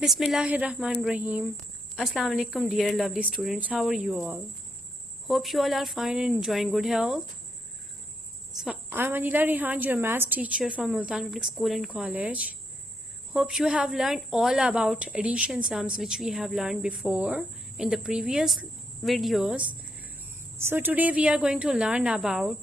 Bismillahirrahmanirrahim. Assalamu alaikum, dear lovely students. How are you all? Hope you all are fine and enjoying good health. So, I'm Anila Rehan, your math teacher from Multan Public School and College. Hope you have learned all about addition sums which we have learned before in the previous videos. So, today we are going to learn about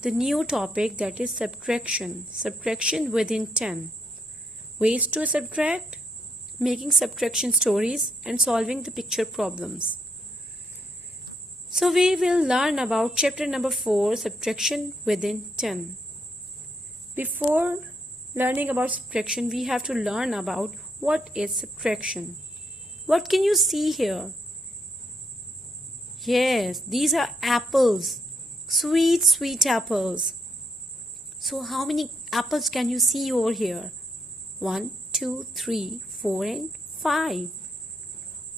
the new topic, that is subtraction. Subtraction within 10. Ways to subtract, making subtraction stories, and solving the picture problems. So we will learn about chapter number 4, subtraction within 10. Before learning about subtraction, we have to learn about what is subtraction. What can you see here? Yes, these are apples. Sweet, sweet apples. So how many apples can you see over here? 1, 2, 3, 4 and 5.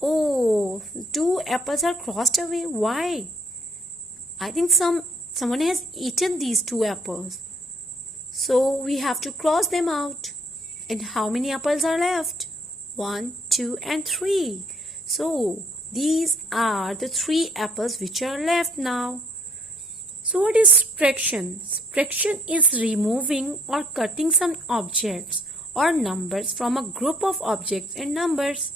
Oh, 2 apples are crossed away. Why? I think someone has eaten these 2 apples. So we have to cross them out. And how many apples are left? 1, 2 and 3. So these are the 3 apples which are left now. So what is subtraction? Subtraction is removing or cutting some objects or numbers from a group of objects and numbers.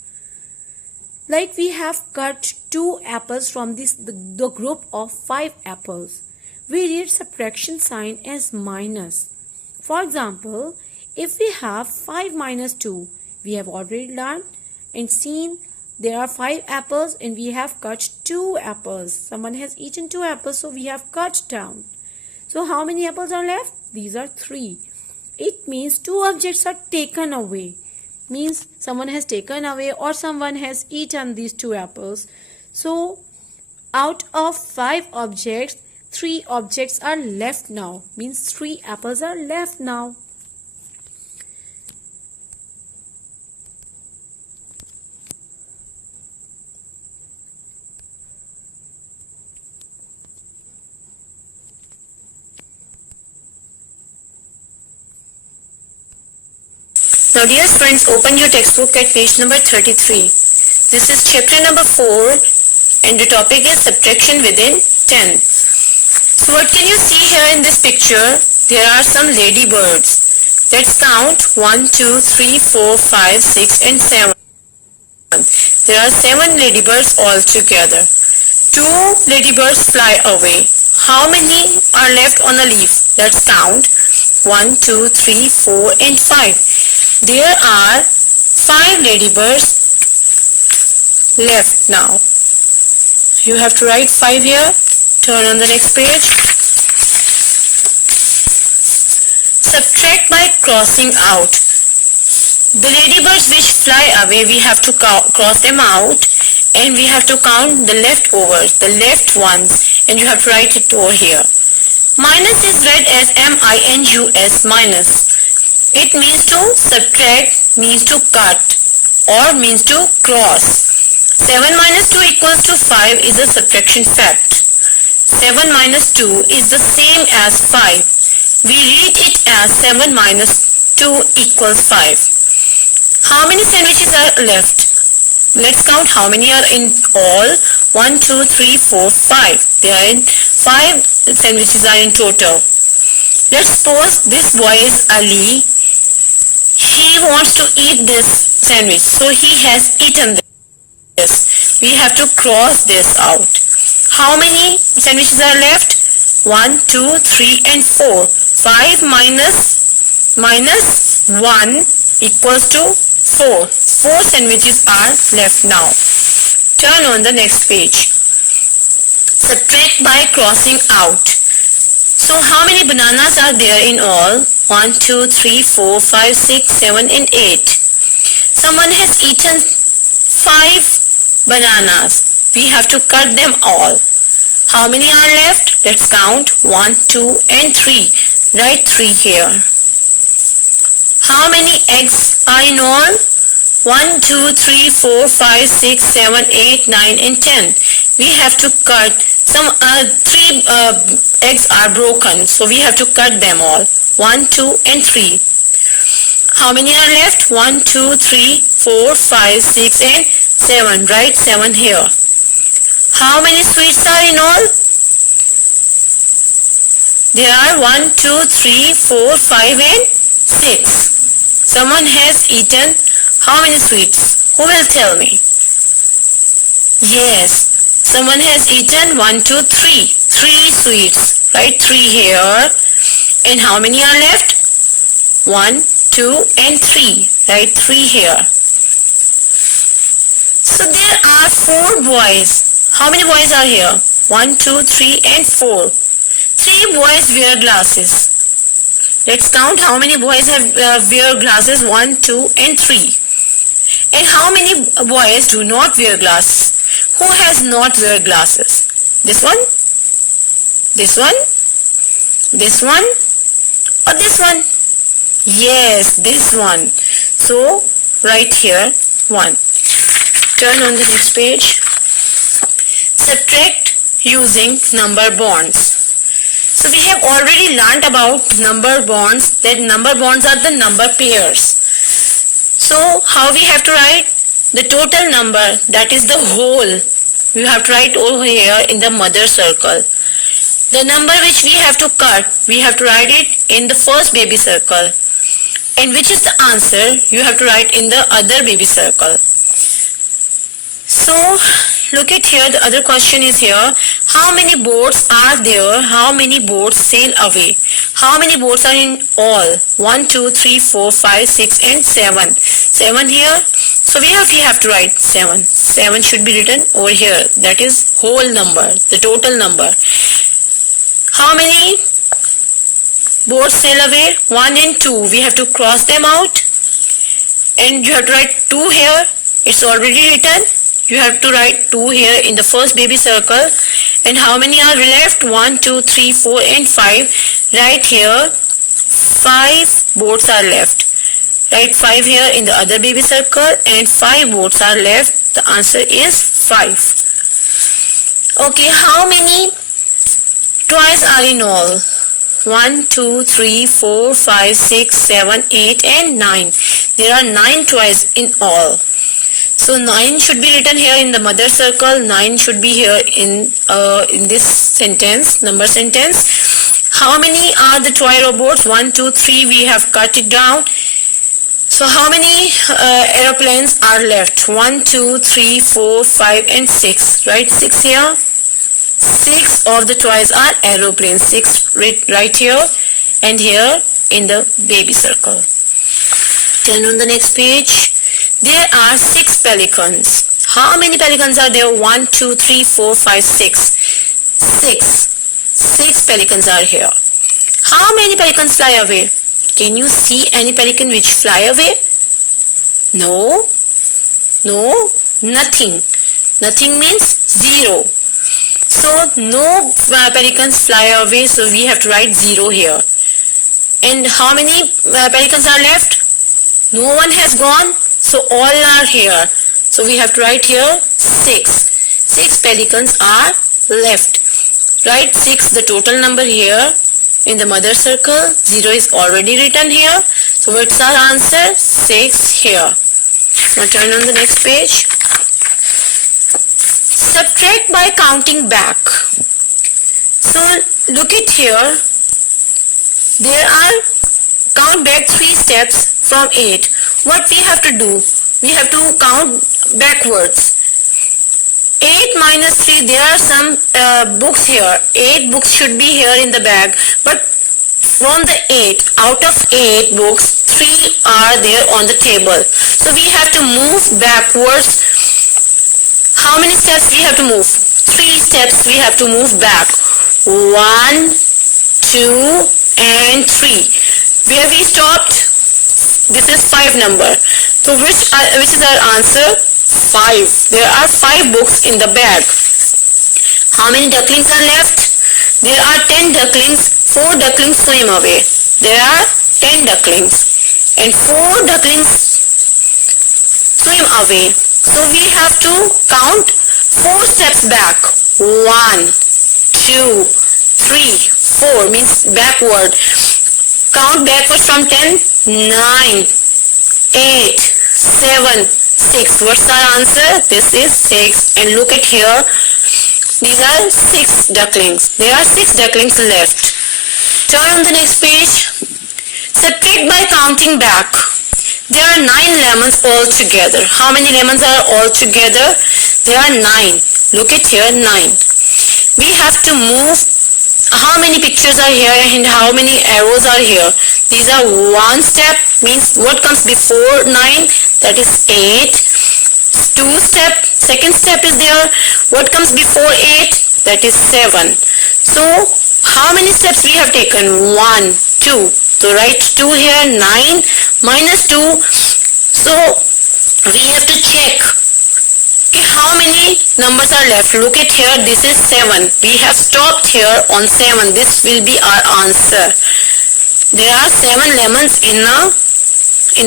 Like we have cut 2 apples from the group of 5 apples. We read subtraction sign as minus. For example, if we have 5 minus 2, we have already learned and seen there are 5 apples and we have cut 2 apples. Someone has eaten 2 apples, so we have cut down. So how many apples are left? These are 3. It means 2 objects are taken away. Means someone has taken away or someone has eaten these 2 apples. So out of 5 objects, 3 objects are left now. Means 3 apples are left now. Now dear friends, open your textbook at page number 33. This is chapter number 4 and the topic is subtraction within 10. So what can you see here in this picture? There are some ladybirds. Let's count 1, 2, 3, 4, 5, 6 and 7. There are 7 ladybirds altogether. 2 ladybirds fly away. How many are left on a leaf? Let's count 1, 2, 3, 4 and 5. There are 5 ladybirds left now. You have to write 5 here. Turn on the next page. Subtract by crossing out. The ladybirds which fly away, we have to cross them out and we have to count the leftovers, the left ones, and you have to write it over here. Minus is read as M-I-N-U-S, minus. It means to subtract, means to cut or means to cross. 7 minus 2 equals to 5 is a subtraction fact. 7 minus 2 is the same as 5. We read it as 7 minus 2 equals 5. How many sandwiches are left? Let's count how many are in all. 1, 2, 3, 4, 5. They are in 5 sandwiches are in total. Let's suppose this boy is Ali. He wants to eat this sandwich, so he has eaten this. We have to cross this out. How many sandwiches are left? 1, 2, 3 and 4. 5 minus 1 equals to 4. 4 sandwiches are left now. Turn on the next page. Subtract by crossing out. So how many bananas are there in all? 1, 2, 3, 4, 5, 6, 7 and 8. Someone has eaten 5 bananas. We have to cut them all. How many are left? Let's count. 1, 2 and 3. Write 3 here. How many eggs are in all? 1, 2, 3, 4, 5, 6, 7, 8, 9 and 10. We have to cut some 3 eggs are broken, so we have to cut them all. 1, 2 and 3. How many are left? 1, 2, 3, 4, 5, 6 and 7. Write 7 here. How many sweets are in all? There are 1, 2, 3, 4, 5 and 6. Someone has eaten how many sweets? Who will tell me? Yes, someone has eaten 1, 2, 3. 3 sweets. Write 3 here. And how many are left? 1, 2 and 3. Write 3 here. So there are 4 boys. How many boys are here? 1, 2, 3 and 4. 3 boys wear glasses. Let's count how many boys have wear glasses. 1, 2 and 3. And how many boys do not wear glasses? Who has not wear glasses? This one? This one? This one? Or this one? Yes, this one. So write here 1. Turn on the next page. Subtract using number bonds. So we have already learnt about number bonds, that number bonds are the number pairs. So how we have to write? The total number, that is the whole, we have to write over here in the mother circle. The number which we have to cut, we have to write it in the first baby circle. And which is the answer, you have to write in the other baby circle. So look at here, the other question is here. How many boats are there? How many boats sail away? How many boats are in all? 1, 2, 3, 4, 5, 6 and 7. 7 here. So we have to write 7. 7 should be written over here. That is whole number, the total number. How many boats sail away? 1 and 2. We have to cross them out. And you have to write 2 here. It's already written. You have to write 2 here in the first baby circle. And how many are left? 1, 2, 3, 4 and 5. Right here 5 boats are left. Write 5 here in the other baby circle and 5 boats are left. The answer is 5. Okay, how many toys are in all? 1, 2, 3, 4, 5, 6, 7, 8 and 9. There are 9 toys in all. So 9 should be written here in the mother circle. 9 should be here in this sentence, number sentence. How many are the toy robots? 1, 2, 3. We have cut it down. So how many aeroplanes are left? 1, 2, 3, 4, 5 and 6. Right, 6 here. 6 of the toys are aeroplanes. 6 right here and here in the baby circle. Turn on the next page. There are 6 pelicans. How many pelicans are there? 1, 2, 3, 4, 5, 6. 6 pelicans are here. How many pelicans fly away? Can you see any pelican which fly away? No. No. Nothing. Nothing means 0. So no pelicans fly away. So we have to write 0 here. And how many pelicans are left? No one has gone. So all are here. So we have to write here 6. 6 pelicans are left. Write 6, the total number here in the mother circle. 0 is already written here. So what's our answer? 6 here. Now turn on the next page. Subtract by counting back. So look at here. There are, count back 3 steps from 8. What we have to do? We have to count backwards. 8 minus 3, there are some books here. 8 books should be here in the bag. But from the 8, out of 8 books, 3 are there on the table. So we have to move backwards. How many steps we have to move? 3 steps we have to move back. 1, 2 and 3. Where we stopped? This is 5 number. So which is our answer? 5. There are 5 books in the bag. How many ducklings are left? There are 10 ducklings. 4 ducklings swim away. There are 10 ducklings. And 4 ducklings swim away. So we have to count 4 steps back. 1, 2, 3, 4 means backward. Count backward from 10. 9, 8, 7, 6. What's our answer? This is 6. And look at here. These are 6 ducklings. There are 6 ducklings left. Turn on the next page. Subtract by counting back. There are 9 lemons all together. How many lemons are all together? There are 9. Look at here, 9. We have to move. How many pictures are here and how many arrows are here? These are 1 step, means what comes before 9? That is 8. 2 step, second step is there. What comes before 8? That is 7. So how many steps we have taken? 1, 2. So write 2 here, 9 minus 2. So we have to check how many numbers are left. Look at here, this is 7. We have stopped here on 7. This will be our answer. There are 7 lemons in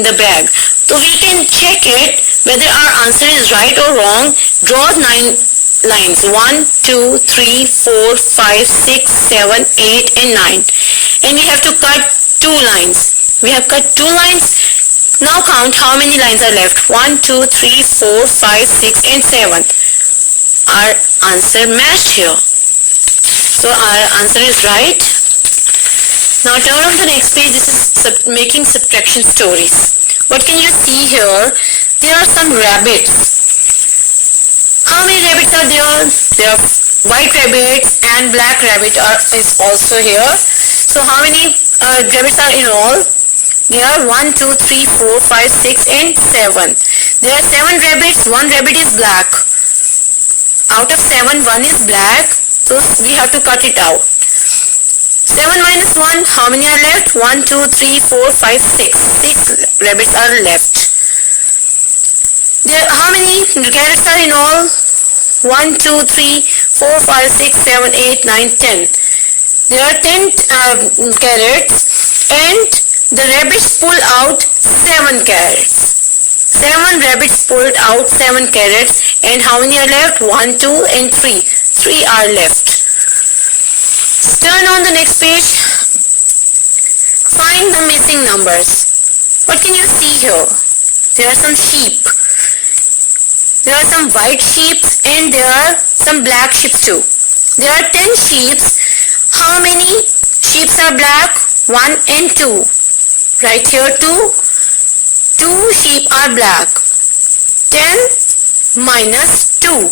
the bag. So we can check it whether our answer is right or wrong. Draw 9 lines. 1, 2, 3, 4, 5, 6, 7, 8 and 9. And we have to cut 2 lines. We have cut 2 lines. Now count how many lines are left. 1, 2, 3, 4, 5, 6 and 7. Our answer matched here. So our answer is right. Now turn on the next page. This is making subtraction stories. What can you see here? There are some rabbits. How many rabbits are there? There are white rabbits and black rabbit is also here. So how many rabbits are in all? There are 1, 2, 3, 4, 5, 6 and 7. There are 7 rabbits. 1 rabbit is black. Out of 7, 1 is black. So we have to cut it out. 7 minus 1, how many are left? 1, 2, 3, 4, 5, 6. 6 rabbits are left. How many carrots are in all? 1, 2, 3, 4, 5, 6, 7, 8, 9, 10. There are 10 carrots and the rabbits pull out 7 carrots. 7 rabbits pulled out 7 carrots and how many are left? 1, 2 and 3. 3 are left. Turn on the next page. Find the missing numbers. What can you see here? There are some sheep. There are some white sheep and there are some black sheep too. There are 10 sheep. How many sheep are black? 1 and 2. Right here 2. 2 sheep are black. 10 minus 2.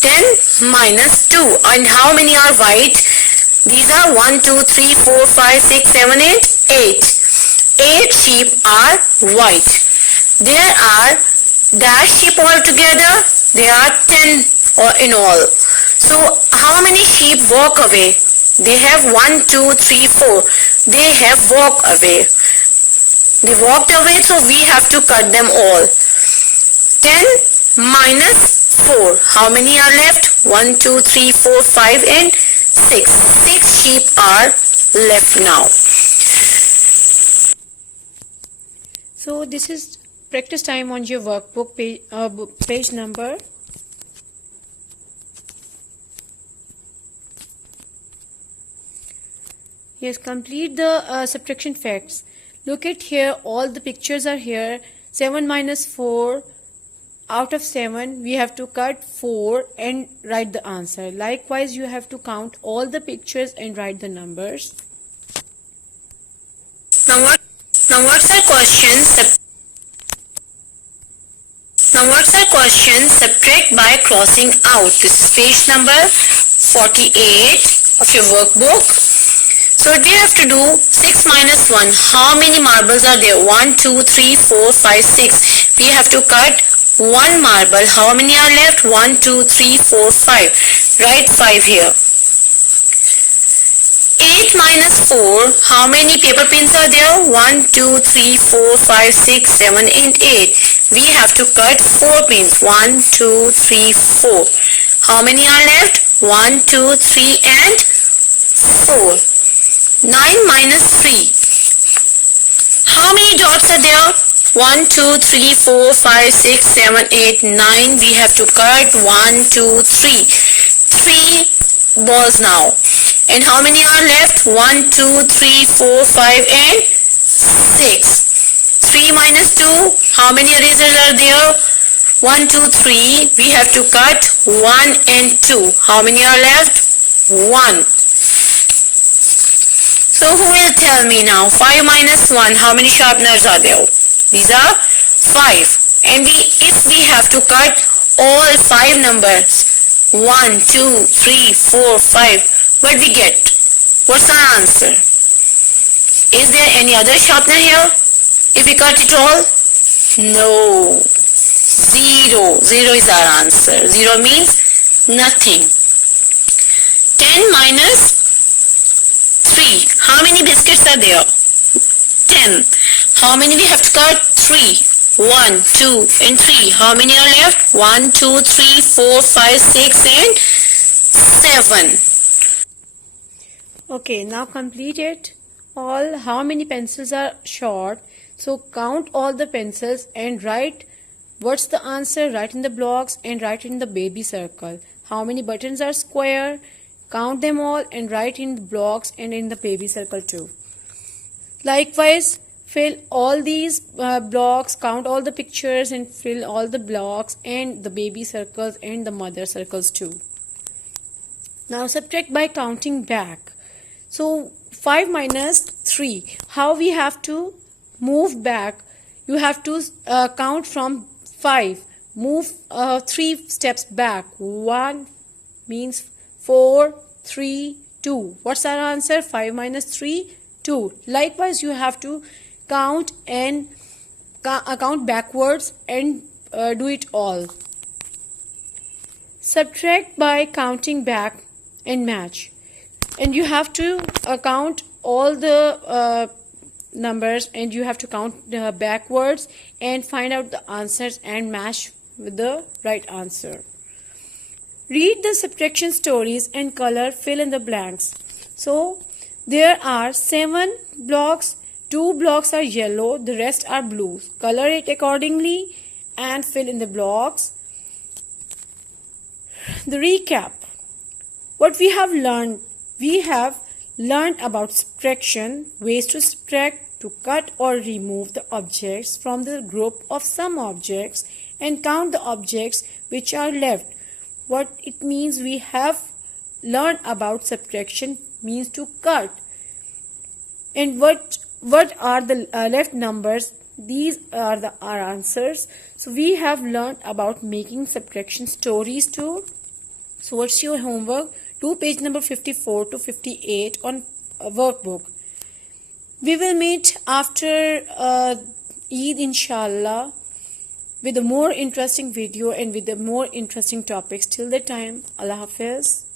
10 minus 2. And how many are white? These are 1, 2, 3, 4, 5, 6, 7, 8. 8 sheep are white. There are dash sheep altogether. There are 10 in all. So how many sheep walk away? They have 1, 2, 3, 4. They have walked away. They walked away, so we have to cut them all. 10 minus 4. How many are left? 1, 2, 3, 4, 5 and 6. 6 sheep are left now. So this is practice time on your workbook page number. Yes, complete the subtraction facts. Look at here, all the pictures are here. 7 minus 4. Out of 7, we have to cut 4 and write the answer. Likewise, you have to count all the pictures and write the numbers. Now what's our question? Subtract by crossing out. This is page number 48 of your workbook. So what we have to do, 6 minus 1. How many marbles are there? 1, 2, 3, 4, 5, 6. We have to cut 1 marble. How many are left? 1, 2, 3, 4, 5. Write 5 here. 8 minus 4. How many paper pins are there? 1, 2, 3, 4, 5, 6, 7 and 8. We have to cut 4 pins. 1, 2, 3, 4. How many are left? 1, 2, 3 and 4. 9 minus 3. How many dots are there? 1, 2, 3, 4, 5, 6, 7, 8, 9. We have to cut 1, 2, 3. 3 balls now. And how many are left? 1, 2, 3, 4, 5 and 6. 3 minus 2, how many erasers are there? 1, 2, 3. We have to cut 1 and 2. How many are left? 1. So who will tell me now? 5 minus 1, how many sharpeners are there? These are 5. And if we have to cut all 5 numbers, 1, 2, 3, 4, 5, what we get? What's our answer? Is there any other sharpener here? If we cut it all? No. 0. 0 is our answer. 0 means nothing. 10 minus 3. How many biscuits are there? 10. How many we have to cut? 3. 1, 2 and 3. How many are left? 1, 2, 3, 4, 5, 6 and 7. Okay, now complete it. All how many pencils are short. So count all the pencils and write what's the answer. Write in the blocks and write in the baby circle. How many buttons are square. Count them all and write in the blocks and in the baby circle too. Likewise, fill all these blocks, count all the pictures and fill all the blocks and the baby circles and the mother circles too. Now subtract by counting back. So 5 minus 3. How we have to move back? You have to count from 5. Move 3 steps back. 1 means 4, 3, 2. What's our answer? 5 minus 3, 2. Likewise, you have to count and count backwards and do it all. Subtract by counting back and match. And you have to count all the numbers and you have to count backwards and find out the answers and match with the right answer. Read the subtraction stories and color fill in the blanks. So there are 7 blocks, 2 blocks are yellow, the rest are blue. Color it accordingly and fill in the blocks. The recap. What we have learned. We have learned about subtraction, ways to subtract, to cut or remove the objects from the group of some objects and count the objects which are left. What it means we have learned about subtraction means to cut. And what are the left numbers? These are our answers. So we have learned about making subtraction stories too. So what's your homework? Do page number 54 to 58 on a workbook. We will meet after Eid inshallah with a more interesting video and with the more interesting topics. Till the time, Allah Hafiz.